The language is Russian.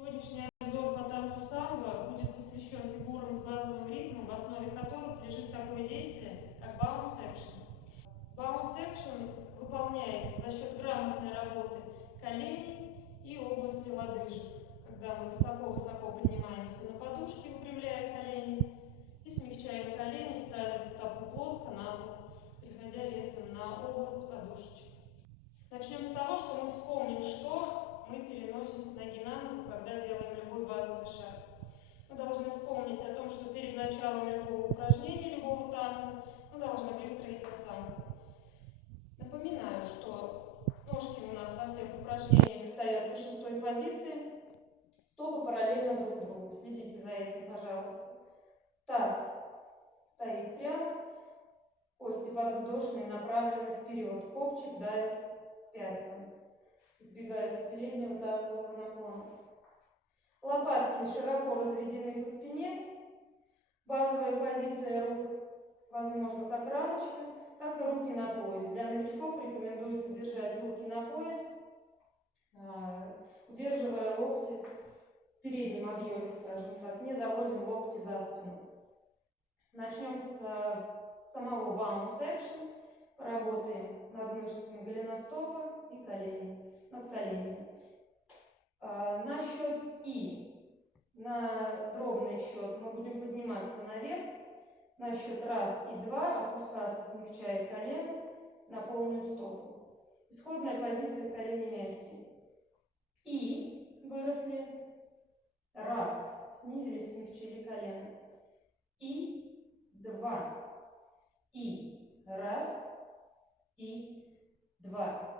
Сегодняшний обзор по танцу самбо будет посвящен фигурам с базовым ритмом, в основе которых лежит такое действие, как bounce action. Bounce action выполняется за счет грамотной работы коленей и области лодыжек, когда мы высоко-высоко поднимаемся на подушке, выпрямляя колени, и смягчаем колени, ставим стопу плоско на пол, приходя весом на область подушечек. Начнем с того, что мы вспомним, что мы переносим с ноги на ногу, когда делаем любой базовый шаг. Мы должны вспомнить о том, что перед началом любого упражнения, любого танца, мы должны выстроить осанку. Напоминаю, что ножки у нас во всех упражнениях стоят по 6-й позиции, стопы параллельно друг другу. Следите за этим, пожалуйста. Таз стоит прямо, кости подвздошные направлены вперед, копчик давит пятками. Избегается переднего тазового наклона. Лопатки широко разведены по спине. Базовая позиция рук, возможно, как рамочка, так и руки на пояс. Для новичков рекомендуется держать руки на пояс, удерживая локти в переднем объеме, скажем так, не заводим локти за спину. Начнем с самого bounce action. Поработаем над мышцами голеностопа и коленей, над коленями. На счет И, на дробный счет мы будем подниматься наверх. На счет раз и два опускаться, смягчая колено на полную стопу. Исходная позиция, колени мягкие. И выросли. Раз, снизились, смягчили колено. И два. И раз. И два.